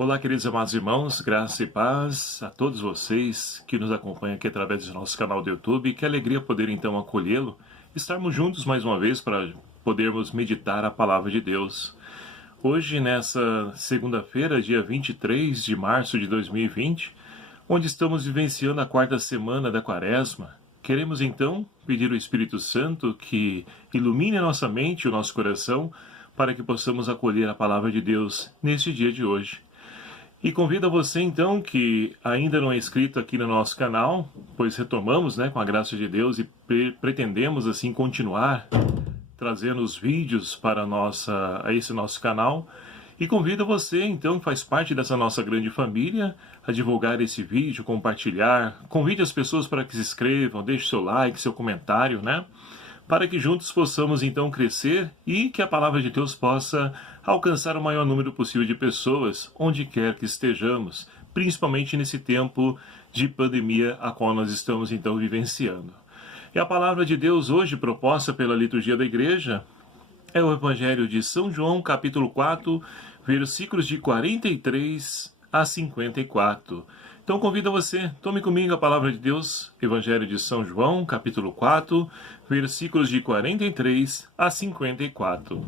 Olá, queridos e amados irmãos, graça e paz a todos vocês que nos acompanham aqui através do nosso canal do YouTube. Que alegria poder então acolhê-lo, estarmos juntos mais uma vez para podermos meditar a palavra de Deus. Hoje, nessa segunda-feira, dia 23 de março de 2020, onde estamos vivenciando a quarta semana da Quaresma, queremos então pedir ao Espírito Santo que ilumine a nossa mente e o nosso coração para que possamos acolher a palavra de Deus neste dia de hoje. E convido você então que ainda não é inscrito aqui no nosso canal, pois retomamos com a graça de Deus e pretendemos assim continuar trazendo os vídeos para esse nosso canal. E convido você então que faz parte dessa nossa grande família a divulgar esse vídeo, compartilhar, convide as pessoas para que se inscrevam, deixe seu like, seu comentário, para que juntos possamos então crescer e que a palavra de Deus possa alcançar o maior número possível de pessoas, onde quer que estejamos, principalmente nesse tempo de pandemia a qual nós estamos então vivenciando. E a palavra de Deus hoje proposta pela liturgia da igreja é o Evangelho de São João, capítulo 4, versículos de 43 a 54. Então convido você, tome comigo a palavra de Deus, Evangelho de São João, capítulo 4, versículos de 43 a 54.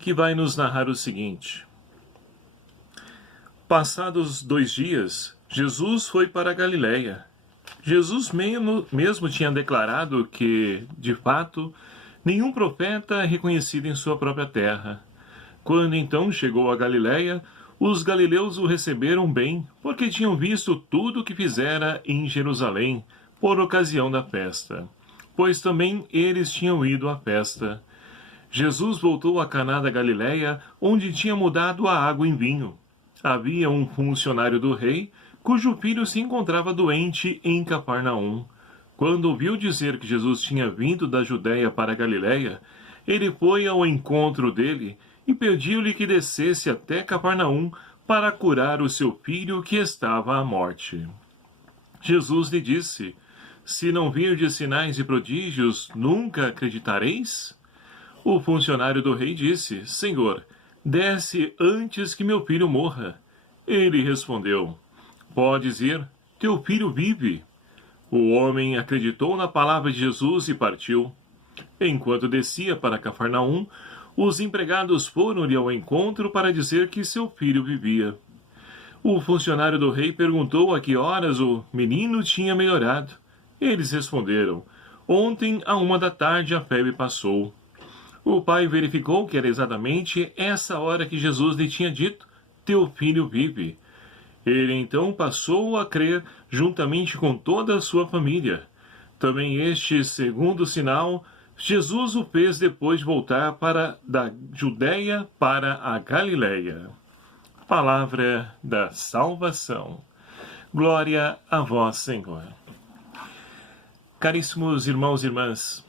Que vai nos narrar o seguinte: Passados 2 dias, Jesus foi para a Galiléia. Jesus mesmo tinha declarado que, de fato, nenhum profeta é reconhecido em sua própria terra. Quando então chegou a Galiléia, os galileus o receberam bem, porque tinham visto tudo o que fizera em Jerusalém, por ocasião da festa. Pois também eles tinham ido à festa. Jesus voltou a Caná da Galiléia, onde tinha mudado a água em vinho. Havia um funcionário do rei, cujo filho se encontrava doente em Cafarnaum. Quando ouviu dizer que Jesus tinha vindo da Judéia para a Galiléia, ele foi ao encontro dele e pediu-lhe que descesse até Cafarnaum para curar o seu filho que estava à morte. Jesus lhe disse: Se não virdes sinais e prodígios, nunca acreditareis? O funcionário do rei disse: Senhor, desce antes que meu filho morra. Ele respondeu: Podes ir, teu filho vive. O homem acreditou na palavra de Jesus e partiu. Enquanto descia para Cafarnaum, os empregados foram-lhe ao encontro para dizer que seu filho vivia. O funcionário do rei perguntou a que horas o menino tinha melhorado. Eles responderam: Ontem, à 1 da tarde, a febre passou. O pai verificou que era exatamente essa hora que Jesus lhe tinha dito: Teu filho vive. Ele então passou a crer juntamente com toda a sua família. Também este segundo sinal Jesus o fez depois de voltar da Judéia para a Galiléia. Palavra da salvação. Glória a vós, Senhor. Caríssimos irmãos e irmãs,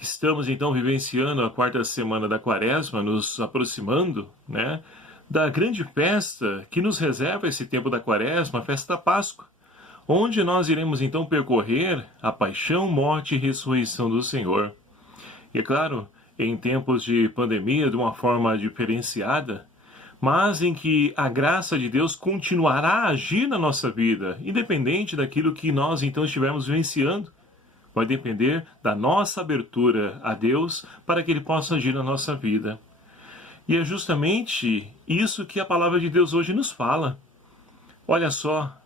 estamos então vivenciando a quarta semana da Quaresma, nos aproximando, da grande festa que nos reserva esse tempo da Quaresma, a festa da Páscoa, onde nós iremos então percorrer a paixão, morte e ressurreição do Senhor. E é claro, em tempos de pandemia, de uma forma diferenciada, mas em que a graça de Deus continuará a agir na nossa vida, independente daquilo que nós então estivermos vivenciando. Vai depender da nossa abertura a Deus para que Ele possa agir na nossa vida. E é justamente isso que a palavra de Deus hoje nos fala. Olha só,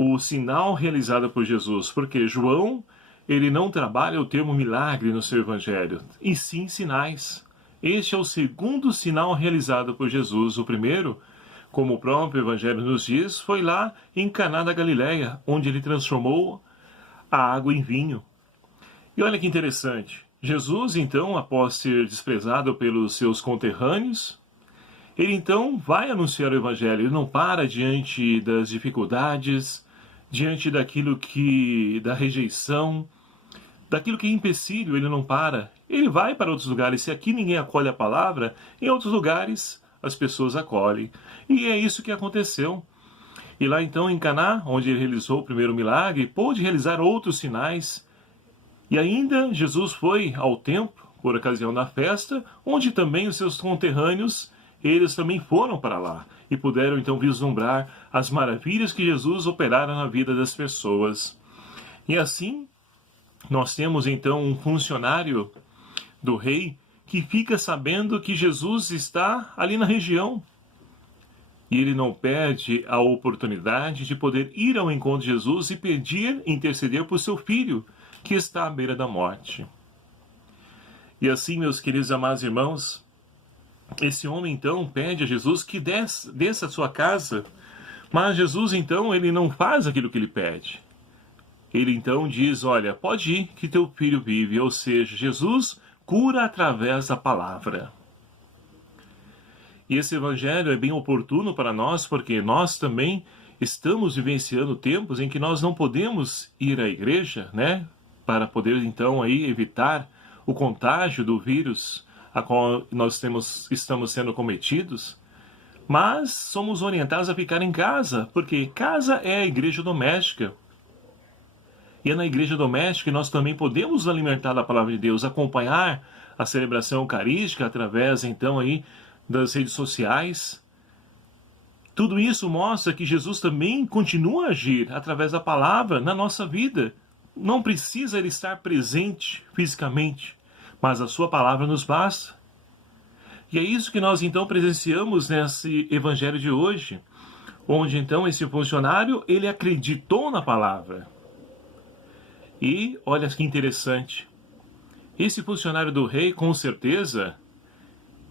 o sinal realizado por Jesus, porque João, ele não trabalha o termo milagre no seu evangelho, e sim sinais. Este é o segundo sinal realizado por Jesus. O primeiro, como o próprio evangelho nos diz, foi lá em Caná da Galiléia, onde ele transformou a água em vinho. E olha que interessante, Jesus então, após ser desprezado pelos seus conterrâneos, ele então vai anunciar o evangelho. Ele não para diante das dificuldades, diante da rejeição, daquilo que é empecilho. Ele não para. Ele vai para outros lugares. Se aqui ninguém acolhe a palavra, em outros lugares as pessoas acolhem. E é isso que aconteceu. E lá então em Caná, onde ele realizou o primeiro milagre, pôde realizar outros sinais. E ainda Jesus foi ao templo por ocasião da festa, onde também os seus conterrâneos, eles também foram para lá e puderam então vislumbrar as maravilhas que Jesus operara na vida das pessoas. E assim, nós temos então um funcionário do rei que fica sabendo que Jesus está ali na região. E ele não perde a oportunidade de poder ir ao encontro de Jesus e pedir, interceder por seu filho, que está à beira da morte. E assim, meus queridos amados irmãos, esse homem então pede a Jesus que desça a sua casa, mas Jesus então ele não faz aquilo que ele pede. Ele então diz, olha, pode ir que teu filho vive, ou seja, Jesus cura através da palavra. E esse evangelho é bem oportuno para nós, porque nós também estamos vivenciando tempos em que nós não podemos ir à igreja, né? Para poder então aí evitar o contágio do vírus a qual nós estamos sendo cometidos. Mas somos orientados a ficar em casa, porque casa é a igreja doméstica. E é na igreja doméstica que nós também podemos nos alimentar da palavra de Deus, acompanhar a celebração eucarística através então aí das redes sociais. Tudo isso mostra que Jesus também continua a agir através da palavra na nossa vida. Não precisa ele estar presente fisicamente, mas a sua palavra nos basta. E é isso que nós então presenciamos nesse evangelho de hoje, onde então esse funcionário, ele acreditou na palavra. E olha que interessante, esse funcionário do rei, com certeza,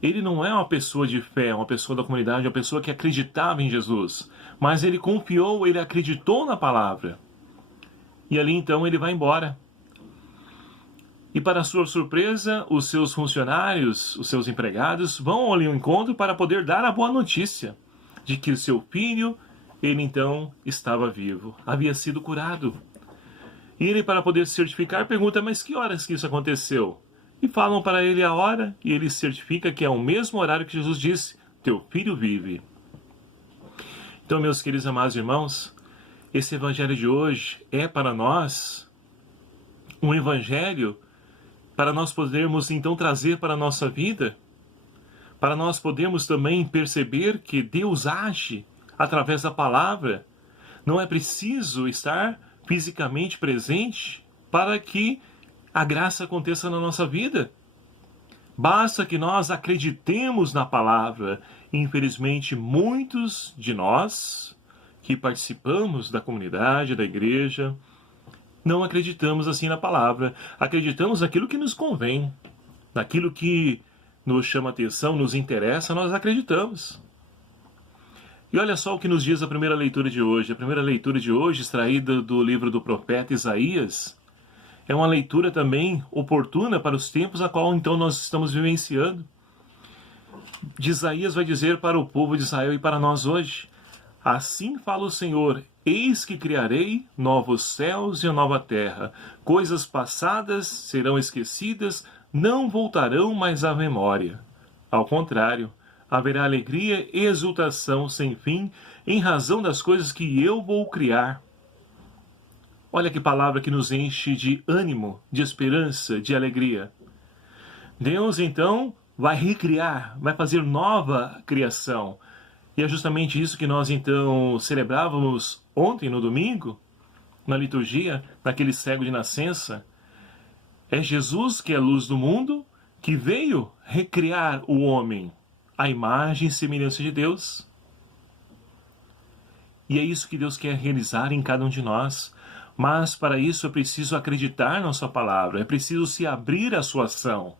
ele não é uma pessoa de fé, uma pessoa da comunidade, uma pessoa que acreditava em Jesus, mas ele confiou, ele acreditou na palavra. E ali então ele vai embora. E para sua surpresa, os seus funcionários, os seus empregados, vão ali ao encontro para poder dar a boa notícia de que o seu filho, ele então estava vivo, havia sido curado. E ele, para poder certificar, pergunta, mas que horas que isso aconteceu? E falam para ele a hora, e ele certifica que é o mesmo horário que Jesus disse, teu filho vive. Então, meus queridos amados irmãos, esse evangelho de hoje é para nós um evangelho para nós podermos então trazer para a nossa vida, para nós podermos também perceber que Deus age através da palavra. Não é preciso estar fisicamente presente para que a graça aconteça na nossa vida. Basta que nós acreditemos na palavra. Infelizmente, muitos de nós que participamos da comunidade, da igreja, não acreditamos assim na palavra. Acreditamos naquilo que nos convém, naquilo que nos chama atenção, nos interessa, nós acreditamos. E olha só o que nos diz a primeira leitura de hoje. A primeira leitura de hoje, extraída do livro do profeta Isaías, é uma leitura também oportuna para os tempos a qual então nós estamos vivenciando. De Isaías vai dizer para o povo de Israel e para nós hoje, assim fala o Senhor, eis que criarei novos céus e a nova terra. Coisas passadas serão esquecidas, não voltarão mais à memória. Ao contrário, haverá alegria e exultação sem fim, em razão das coisas que eu vou criar. Olha que palavra que nos enche de ânimo, de esperança, de alegria. Deus, então, vai recriar, vai fazer nova criação. E é justamente isso que nós, então, celebrávamos ontem, no domingo, na liturgia, naquele cego de nascença. É Jesus que é a luz do mundo, que veio recriar o homem, a imagem e semelhança de Deus. E é isso que Deus quer realizar em cada um de nós. Mas para isso é preciso acreditar na sua palavra, é preciso se abrir à sua ação.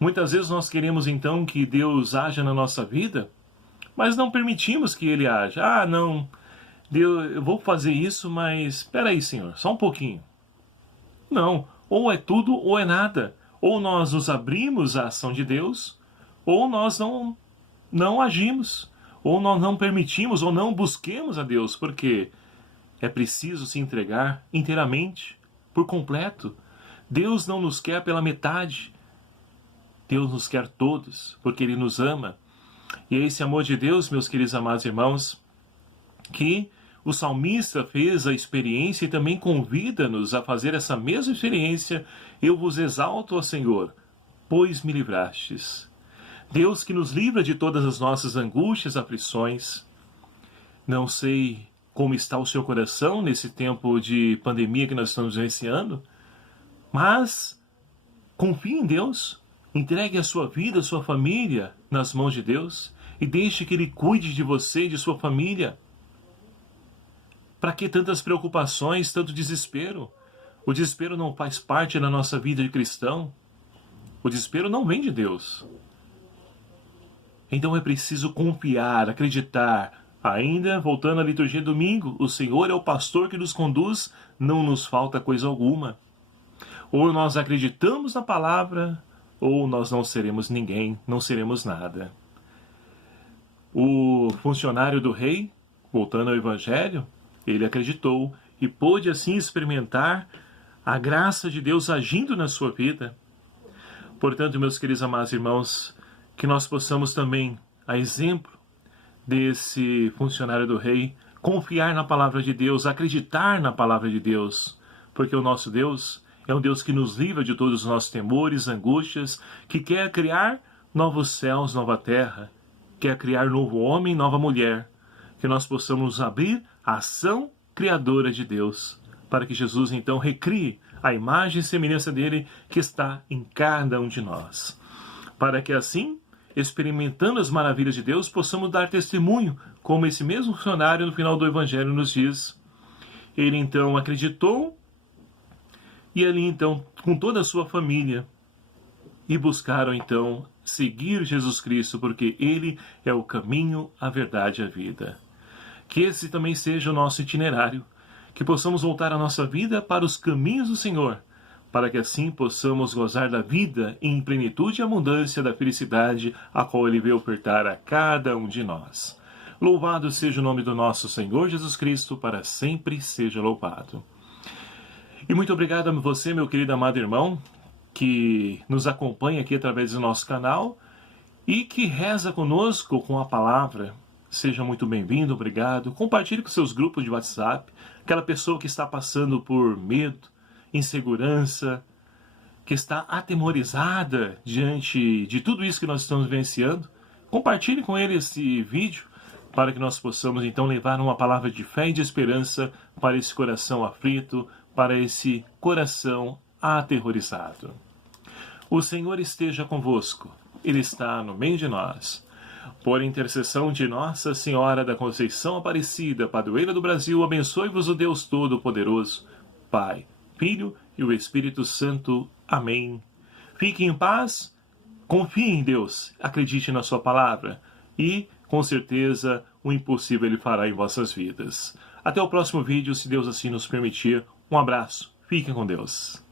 Muitas vezes nós queremos então que Deus haja na nossa vida, mas não permitimos que Ele haja. Ah, não, Deus, eu vou fazer isso, mas espera aí, Senhor, só um pouquinho. Não, ou é tudo ou é nada. Ou nós nos abrimos à ação de Deus, ou nós não agimos, ou nós não permitimos, ou não busquemos a Deus, porque é preciso se entregar inteiramente, por completo. Deus não nos quer pela metade. Deus nos quer todos, porque Ele nos ama. E é esse amor de Deus, meus queridos amados irmãos, que o salmista fez a experiência e também convida-nos a fazer essa mesma experiência. Eu vos exalto, ó Senhor, pois me livrastes. Deus que nos livra de todas as nossas angústias, aflições. Não sei como está o seu coração nesse tempo de pandemia que nós estamos vivenciando, mas confie em Deus, entregue a sua vida, a sua família nas mãos de Deus e deixe que Ele cuide de você e de sua família. Para que tantas preocupações, tanto desespero? O desespero não faz parte da nossa vida de cristão. O desespero não vem de Deus. Então é preciso confiar, acreditar. Ainda, voltando à liturgia de domingo, o Senhor é o pastor que nos conduz, não nos falta coisa alguma. Ou nós acreditamos na palavra, ou nós não seremos ninguém, não seremos nada. O funcionário do rei, voltando ao Evangelho, ele acreditou e pôde assim experimentar a graça de Deus agindo na sua vida. Portanto, meus queridos amados irmãos, que nós possamos também, a exemplo desse funcionário do rei, confiar na palavra de Deus, acreditar na palavra de Deus, porque o nosso Deus é um Deus que nos livra de todos os nossos temores, angústias, que quer criar novos céus, nova terra, quer criar novo homem, nova mulher, que nós possamos abrir a ação criadora de Deus, para que Jesus então recrie a imagem e semelhança dele que está em cada um de nós, para que assim, experimentando as maravilhas de Deus, possamos dar testemunho, como esse mesmo funcionário no final do Evangelho nos diz. Ele então acreditou, e ali então, com toda a sua família, e buscaram então seguir Jesus Cristo, porque Ele é o caminho, a verdade e a vida. Que esse também seja o nosso itinerário, que possamos voltar a nossa vida para os caminhos do Senhor, para que assim possamos gozar da vida em plenitude e abundância da felicidade a qual Ele veio ofertar a cada um de nós. Louvado seja o nome do nosso Senhor Jesus Cristo, para sempre seja louvado. E muito obrigado a você, meu querido amado irmão, que nos acompanha aqui através do nosso canal e que reza conosco com a palavra. Seja muito bem-vindo, obrigado. Compartilhe com seus grupos de WhatsApp, aquela pessoa que está passando por medo, insegurança, que está atemorizada diante de tudo isso que nós estamos vivenciando. Compartilhe com ele esse vídeo para que nós possamos então levar uma palavra de fé e de esperança para esse coração aflito, para esse coração aterrorizado. O Senhor esteja convosco, Ele está no meio de nós. Por intercessão de Nossa Senhora da Conceição Aparecida, padroeira do Brasil, abençoe-vos o Deus Todo-Poderoso, Pai, Filho e o Espírito Santo. Amém. Fique em paz, confie em Deus, acredite na sua palavra e, com certeza, o impossível Ele fará em vossas vidas. Até o próximo vídeo, se Deus assim nos permitir. Um abraço, fiquem com Deus.